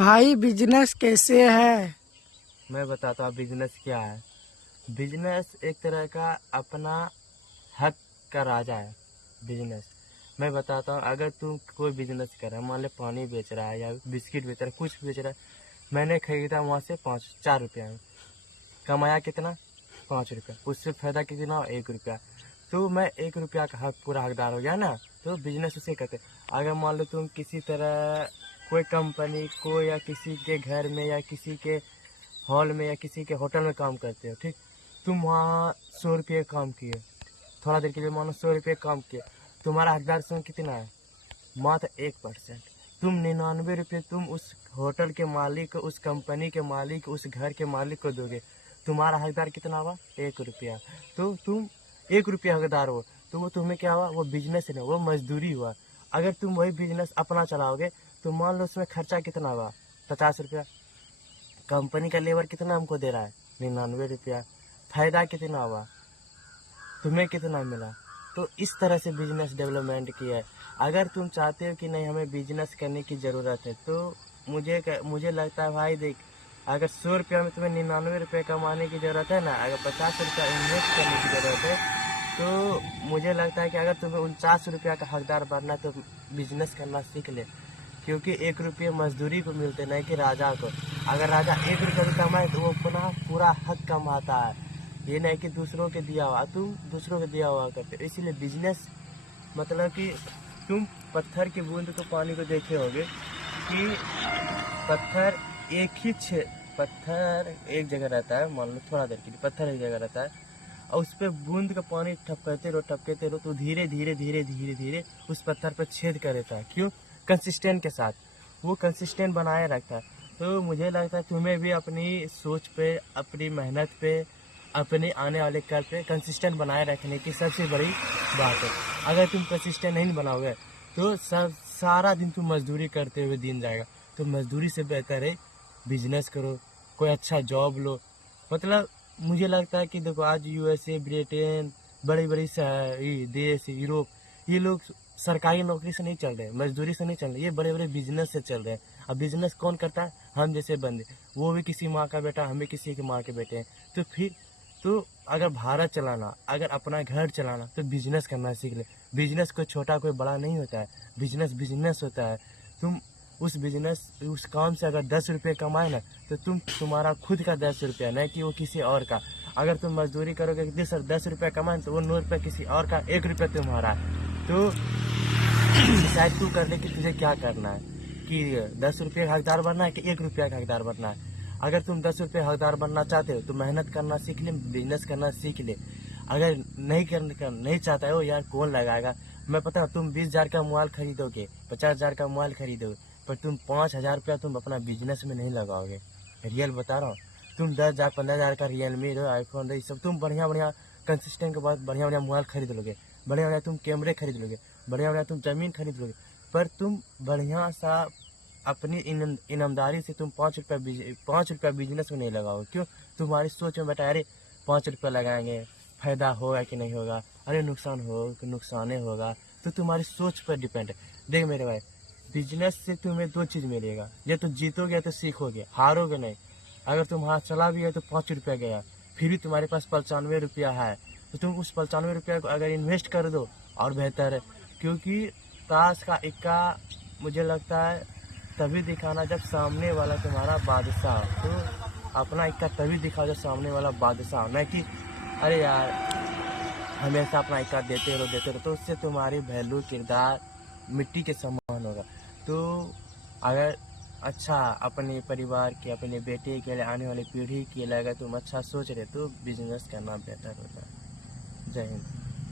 भाई बिजनेस कैसे है? मैं बताता हूँ बिजनेस क्या है। बिजनेस एक तरह का अपना हक का राजा है। बिजनेस मैं बताता हूँ, अगर तुम कोई बिजनेस कर रहा है, मान ले पानी बेच रहा है या बिस्किट बेच रहा है, कुछ बेच रहा है, मैंने खरीदा वहाँ से 4 रुपया में, कमाया कितना? 5 रुपया। उससे फायदा कितना? 1 रुपया। तो मैं 1 रुपया का हक पूरा हकदार हो गया ना। तो बिजनेस उसे कहते हैं। अगर मान लो तुम किसी तरह कोई कंपनी को या किसी के घर में या किसी के हॉल में या किसी के होटल में काम करते हो, ठीक, तुम वहाँ 100 रुपये काम किए, थोड़ा देर के लिए मानो 100 रुपये काम किए, तुम्हारा हकदार समय कितना है? मात्र 1%। तुम 99 रुपये तुम उस होटल के मालिक, उस कंपनी के मालिक, उस घर के मालिक को दोगे, तुम्हारा हकदार कितना हुआ? 1 रुपया। तो तुम 1 रुपया हकदार हो, तो वो तुम्हें क्या हुआ? वो बिजनेस नहीं, वो मजदूरी हुआ। अगर तुम वही बिजनेस अपना चलाओगे तो मान लो उसमें खर्चा कितना हुआ? 50 रुपया। कंपनी का लेबर कितना हमको दे रहा है? 99 रुपया। फायदा कितना हुआ? तुम्हें कितना मिला? तो इस तरह से बिजनेस डेवलपमेंट किया है। अगर तुम चाहते हो कि नहीं हमें बिजनेस करने की ज़रूरत है, तो मुझे लगता है भाई देख, अगर 100 रुपया में तुम्हें 99 रुपये कमाने की ज़रूरत है ना, अगर 50 रुपया इन्वेस्ट करने की ज़रूरत है, तो मुझे लगता है कि अगर तुम्हें 49 रुपया का हकदार बनना है तो बिजनेस करना सीख ले। क्योंकि 1 रुपये मजदूरी को मिलते, नहीं कि राजा को। अगर राजा 1 रुपया भी कमाए तो वो अपना पूरा हक कमाता है, ये नहीं कि दूसरों के दिया हुआ, तुम दूसरों के दिया हुआ करते हो। इसीलिए बिजनेस मतलब कि तुम पत्थर की बूंद को पानी को देखे होगे कि पत्थर पत्थर एक जगह रहता है, मान लो थोड़ा देर के लिए पत्थर एक जगह रहता है, और उस पर बूंद का पानी टपकते रहो तो धीरे धीरे धीरे धीरे धीरे उस पत्थर पर छेद कर देता है। क्यों? कंसिस्टेंट के साथ वो कंसिस्टेंट बनाए रखता है। तो मुझे लगता है तुम्हें भी अपनी सोच पे, अपनी मेहनत पे, अपने आने वाले कल पे कंसिस्टेंट बनाए रखने की सबसे बड़ी बात है। अगर तुम कंसिस्टेंट नहीं बनाओगे तो सारा दिन तुम मजदूरी करते हुए दिन जाएगा। तो मजदूरी से बेहतर है बिजनेस करो, कोई अच्छा जॉब लो। मतलब मुझे लगता है कि देखो आज यूएसए, ब्रिटेन, बड़ी बड़ी देश, यूरोप, ये लोग सरकारी नौकरी से नहीं चल रहे, मजदूरी से नहीं चल रहे, ये बड़े बड़े बिजनेस से चल रहे हैं। अब बिजनेस कौन करता है? हम जैसे बंदे, वो भी किसी माँ का बेटा, हम भी किसी की माँ के बेटे हैं। तो फिर तो अगर भारत चलाना, अगर अपना घर चलाना, तो बिजनेस करना सीख ले। बिजनेस कोई छोटा कोई बड़ा नहीं होता है, बिजनेस बिजनेस होता है। तुम उस काम से अगर 10 रुपये कमाए ना, तो तुम्हारा खुद का 10 रुपया, नहीं कि वो किसी और का। अगर तुम मजदूरी करोगे 10 रुपया कमाए तो वो 9 रुपया किसी और का, 1 रुपया तुम्हारा। तो शायद तू कर ले कि तुझे क्या करना है, कि 10 रुपये का हकदार बनना है कि 1 रुपया का हकदार बनना है। अगर तुम 10 रुपये हकदार बनना चाहते हो तो मेहनत करना सीख ले, बिजनेस करना सीख ले। अगर नहीं चाहता है, वो यार कौन लगाएगा। मैं पता है तुम 20,000 का मोबाइल खरीदोगे, 50,000 का मोबाइल खरीदोगे, पर तुम 5,000 रुपया तुम अपना बिजनेस में नहीं लगाओगे। रियल बता रहा हूँ। तुम 10,000 15,000 का रियलमी लो, आईफोन लो, ये सब तुम बढ़िया बढ़िया कंसिस्टेंट के बाद बढ़िया बढ़िया मोबाइल खरीद लोगे, बढ़िया बढ़िया तुम कैमरे खरीद लोगे, बढ़िया बढ़िया तुम जमीन खरीद लोगे। पर तुम बढ़िया सा अपनी ईमानदारी से तुम 5 रुपया बिजनेस में नहीं लगाओ। क्यों? तुम्हारी सोच में बेटा, अरे 5 रुपया लगाएंगे, फायदा होगा कि नहीं होगा, अरे नुकसान हो कि नुकसान होगा। तो तुम्हारी सोच पर डिपेंड है। देख मेरे भाई, बिजनेस से तुम्हें 2 चीज़ मिलेगा, या तो जीतोगे तो सीखोगे, हारोगे नहीं। अगर तुम हाथ चला भी है तो 5 रुपया गया, फिर भी तुम्हारे पास 95 रुपया है, तो तुम उस 95 रुपया को अगर इन्वेस्ट कर दो और बेहतर है। क्योंकि ताश का इक्का मुझे लगता है तभी दिखाना जब सामने वाला तुम्हारा बादशाह हो। तो अपना इक्का तभी दिखाओ जब सामने वाला बादशाह हो, नहीं कि अरे यार हमेशा अपना इक्का देते रहो, तो उससे तुम्हारी वैल्यू, किरदार मिट्टी के समान होगा। तो अगर अच्छा अपने परिवार के, अपने बेटे के लिए, आने वाली पीढ़ी के लिए अगर तुम अच्छा सोच रहे तो बिजनेस करना बेहतर होता है। जय हिंद।